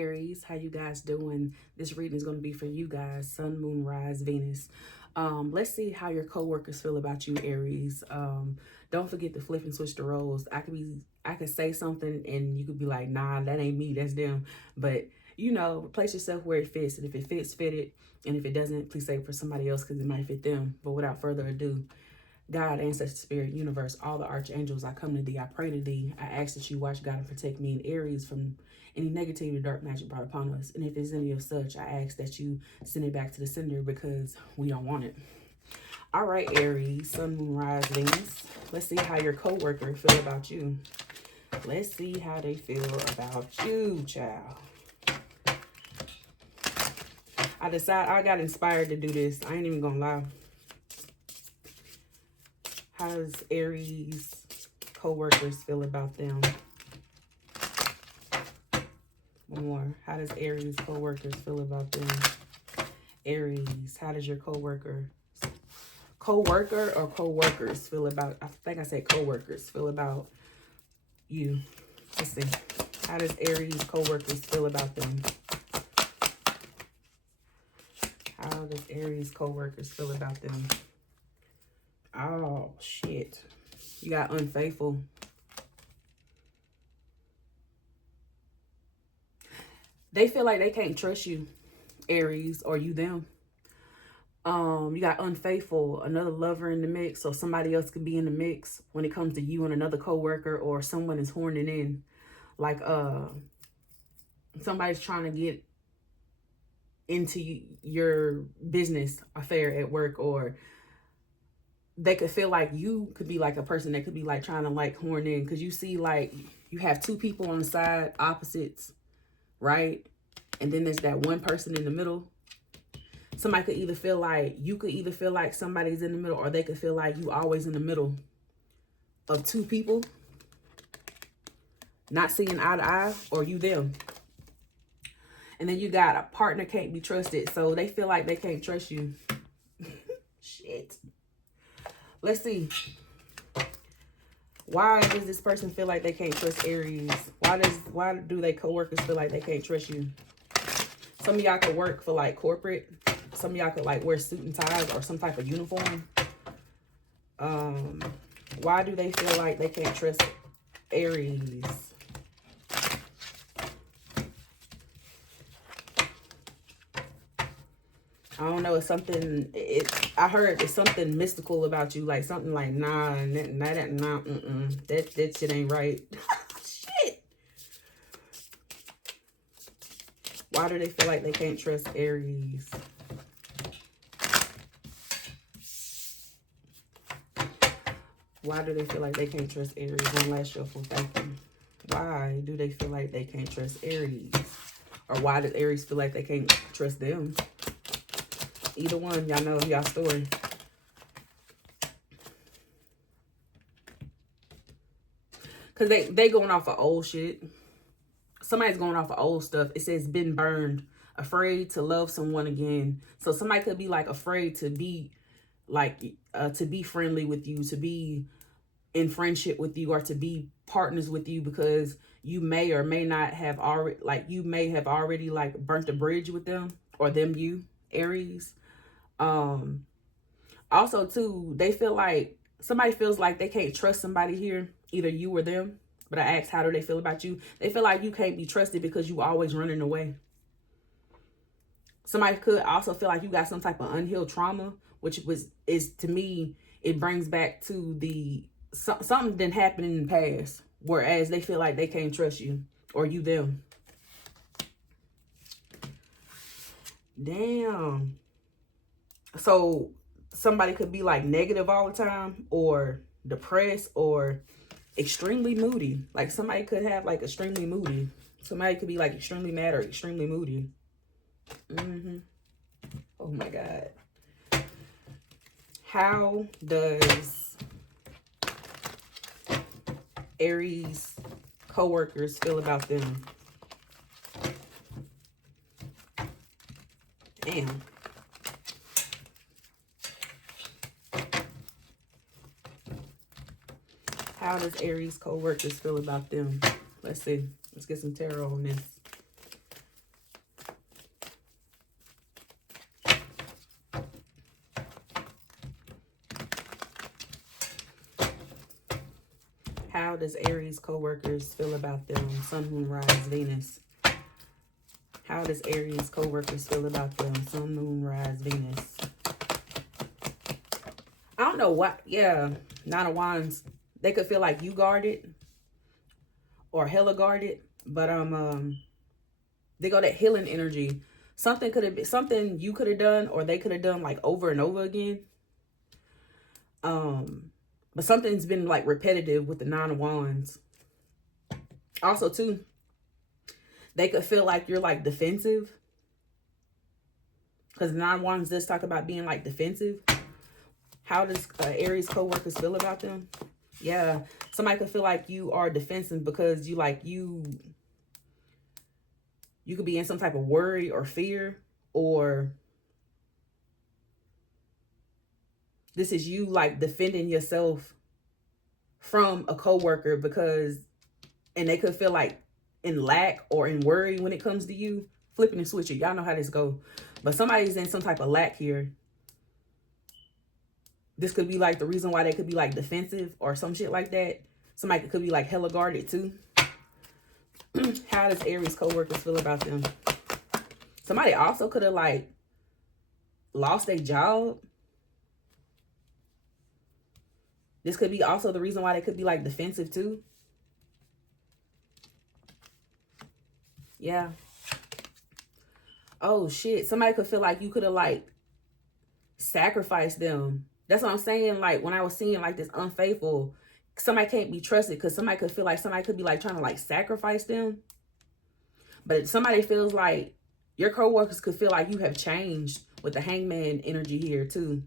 Aries, how you guys doing? This reading is going to be for you guys, Sun, Moon, Rise, Venus. Let's see how your coworkers feel about you, Aries. Don't forget to flip and switch the roles. I could say something and you could be like, nah, that ain't me, that's them. But you know, place yourself where it fits, and if it fits, fit it, and if it doesn't, please say it for somebody else because it might fit them. But without further ado, God, ancestor, spirit, universe, all the archangels, I come to thee, I pray to thee. I ask that you watch, God, and protect me in Aries from any negativity or dark magic brought upon us. And if there's any of such, I ask that you send it back to the sender because we don't want it. All right, Aries, Sun, Moon, Rise, Venus. Let's see how your coworker feel about you. Let's see how they feel about you, child. I got inspired to do this. I ain't even gonna lie. How does Aries co-workers feel about them? One more. How does Aries co-workers feel about them? Aries, how does your co-worker or co-workers feel about, I think I said co-workers, feel about you? Let's see. How does Aries co-workers feel about them? How does Aries co-workers feel about them? Oh, shit. You got unfaithful. They feel like they can't trust you, Aries, or you them. You got unfaithful, another lover in the mix, so somebody else could be in the mix when it comes to you and another coworker, or someone is horning in. Like somebody's trying to get into your business affair at work, or they could feel like you could be like a person that could be like trying to like horn in, because you see like you have two people on the side, opposites, right? And then there's that one person in the middle. Somebody could either feel like, you could either feel like somebody's in the middle, or they could feel like you always in the middle of two people, not seeing eye to eye, or you them. And then you got a partner can't be trusted, so they feel like they can't trust you. Shit. Let's see. Why does this person feel like they can't trust Aries? Why do they coworkers feel like they can't trust you? Some of y'all could work for like corporate. Some of y'all could like wear suit and ties or some type of uniform. Why do they feel like they can't trust Aries? I don't know. It's something. I heard it's something mystical about you, like something like nah, that shit ain't right. Shit. Why do they feel like they can't trust Aries? Why do they feel like they can't trust Aries? One last shuffle, thank you. Why do they feel like they can't trust Aries? Or why does Aries feel like they can't trust them? Either one, y'all know y'all story. Because they going off of old shit. Somebody's going off of old stuff. It says been burned, afraid to love someone again. So somebody could be like afraid to be like to be friendly with you, to be in friendship with you, or to be partners with you, because you may or may not have already like burnt a bridge with them, or them you, Aries. Also too, they feel like somebody feels like they can't trust somebody here, either you or them. But I asked, how do they feel about you? They feel like you can't be trusted because you always running away. Somebody could also feel like you got some type of unhealed trauma, which is to me, it brings back to the something didn't happen in the past, whereas they feel like they can't trust you, or you them. Damn. So somebody could be like negative all the time, or depressed, or extremely moody. Like somebody could have like extremely moody. Somebody could be like extremely mad or extremely moody. Oh my God. How does Aries co-workers feel about them? Damn. How does Aries co-workers feel about them? Let's see. Let's get some tarot on this. How does Aries co-workers feel about them? Sun, Moon, Rise, Venus. How does Aries co-workers feel about them? Sun, Moon, Rise, Venus. I don't know what. Yeah, Nine of Wands. They could feel like you guarded or hella guarded, but they go that healing energy. Something could have been something you could have done or they could have done like over and over again. But something's been like repetitive with the Nine of Wands. Also, too, they could feel like you're like defensive. Because the Nine of Wands does talk about being like defensive. How does Aries co-workers feel about them? Yeah, somebody could feel like you are defensive because you could be in some type of worry or fear, or this is you like defending yourself from a coworker and they could feel like in lack or in worry when it comes to you. Flipping and switching. Y'all know how this go. But somebody's in some type of lack here. This could be like the reason why they could be like defensive or some shit like that. Somebody could be like hella guarded too. How does Aries co-workers feel about them? Somebody also could have like lost their job. This could be also the reason why they could be like defensive too. Yeah. Oh shit. Somebody could feel like you could have like sacrificed them. That's what I'm saying. Like when I was seeing like this unfaithful, somebody can't be trusted because somebody could feel like somebody could be like trying to like sacrifice them. But somebody feels like your coworkers could feel like you have changed with the Hangman energy here too.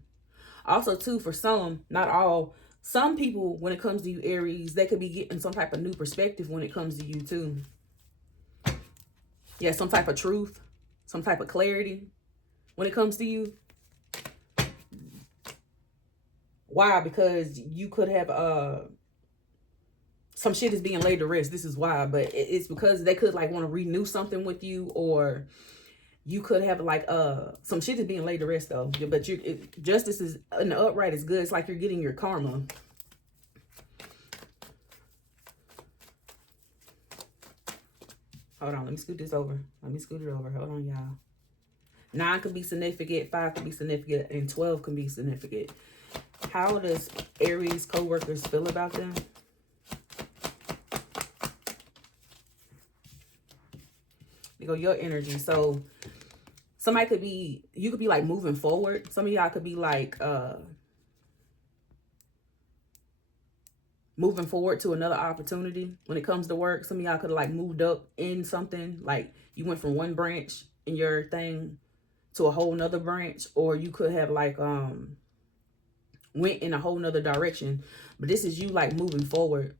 Also too, for some, not all, some people, when it comes to you, Aries, they could be getting some type of new perspective when it comes to you too. Yeah, some type of truth, some type of clarity when it comes to you. Why? Because you could have some shit is being laid to rest. This is why, but it's because they could like want to renew something with you, or you could have like some shit is being laid to rest though. But justice is in the upright is good. It's like you're getting your karma. Hold on, let me scoot this over. Let me scoot it over. Hold on, y'all. 9 could be significant, 5 could be significant, and 12 can be significant. How does Aries co-workers feel about them? There go your energy. So somebody could be, you could be like moving forward. Some of y'all could be like moving forward to another opportunity when it comes to work. Some of y'all could have like moved up in something, like you went from one branch in your thing to a whole nother branch, or you could have like went in a whole nother direction. But this is you like moving forward.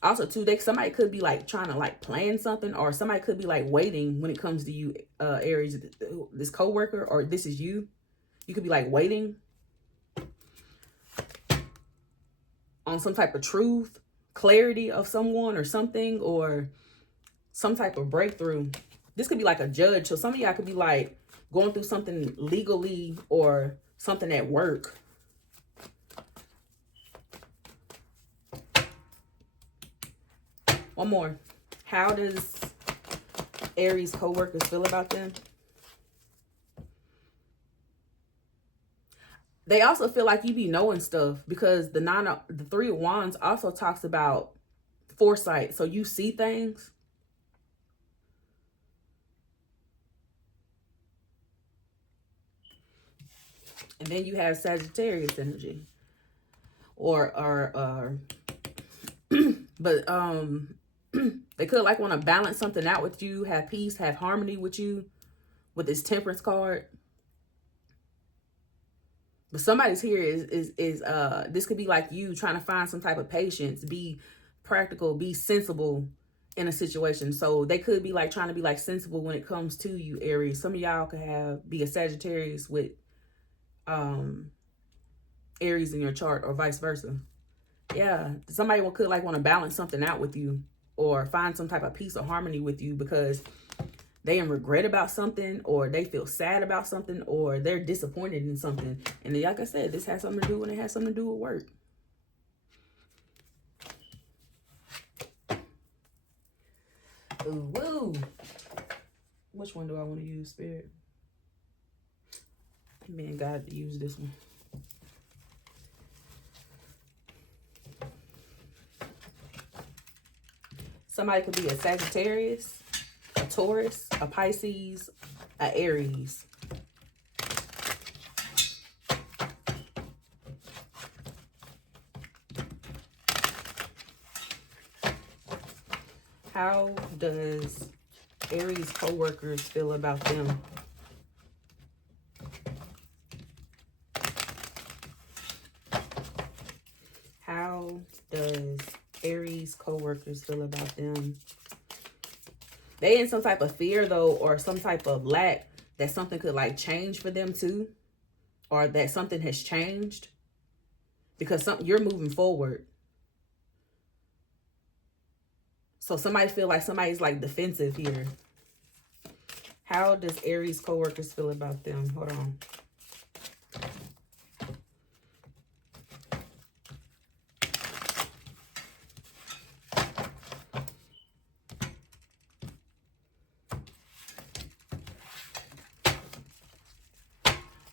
Also too, somebody could be like trying to like plan something, or somebody could be like waiting when it comes to you, Aries, this coworker, or this is you. You could be like waiting on some type of truth, clarity of someone or something, or some type of breakthrough. This could be like a judge. So some of y'all could be like going through something legally or something at work. One more. How does Aries co-workers feel about them? They also feel like you be knowing stuff, because the 3 of Wands also talks about foresight. So you see things. And then you have Sagittarius energy. But they could like want to balance something out with you, have peace, have harmony with you, with this Temperance card. But somebody's here is this could be like you trying to find some type of patience, be practical, be sensible in a situation. So they could be like trying to be like sensible when it comes to you, Aries. Some of y'all could be a Sagittarius with Aries in your chart, or vice versa. Yeah, somebody could like want to balance something out with you, or find some type of peace or harmony with you, because they in regret about something, or they feel sad about something, or they're disappointed in something. And like I said, this has something to do with work. Ooh, woo. Which one do I want to use, Spirit? Man, God, to use this one. Somebody could be a Sagittarius, a Taurus, a Pisces, a Aries. How does Aries co-workers feel about them? How does Aries co-workers feel about them? They in some type of fear though, or some type of lack that something could like change for them too, or that something has changed because you're moving forward. So somebody feel like somebody's like defensive here. How does Aries co-workers feel about them? Hold on.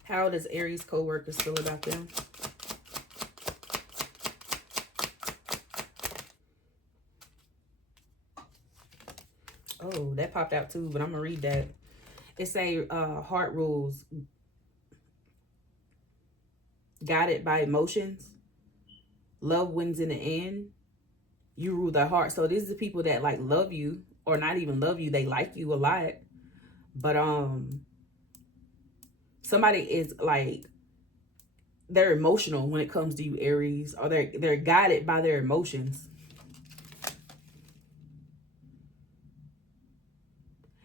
How does Aries co-workers feel about them? Oh, that popped out too, but I'm going to read that. It say heart rules. Guided by emotions. Love wins in the end. You rule their heart. So these are the people that like love you, or not even love you. They like you a lot. But somebody is like, they're emotional when it comes to you, Aries, or they're guided by their emotions.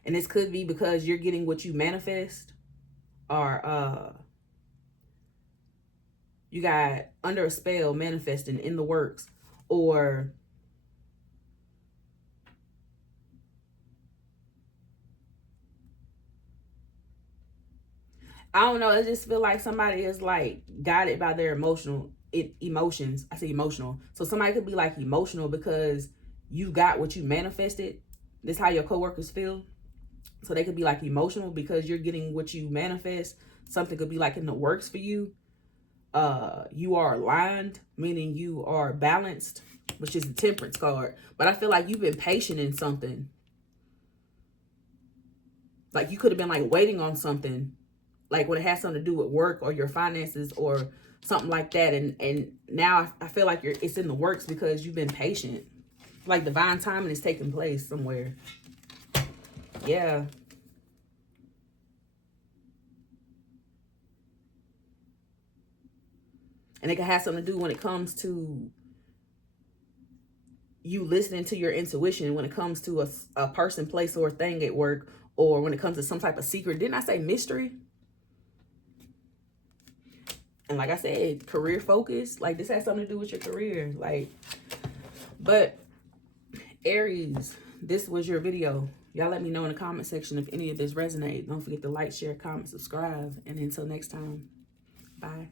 And this could be because you're getting what you manifest, or you got under a spell manifesting in the works, or I don't know. I just feel like somebody is like guided by their emotions. I say emotional. So somebody could be like emotional because you got what you manifested. This is how your coworkers feel. So they could be like emotional because you're getting what you manifest. Something could be like in the works for you. You are aligned, meaning you are balanced, which is the Temperance card. But I feel like you've been patient in something. Like you could have been like waiting on something, like when it has something to do with work or your finances or something like that. And now I feel like it's in the works because you've been patient. Like divine timing is taking place somewhere. Yeah. And it can have something to do when it comes to you listening to your intuition, when it comes to a person, place, or thing at work, or when it comes to some type of secret. Didn't I say mystery? And like I said, career focus. Like this has something to do with your career. Like, but Aries, this was your video. Y'all let me know in the comment section if any of this resonates. Don't forget to like, share, comment, subscribe. And until next time, bye.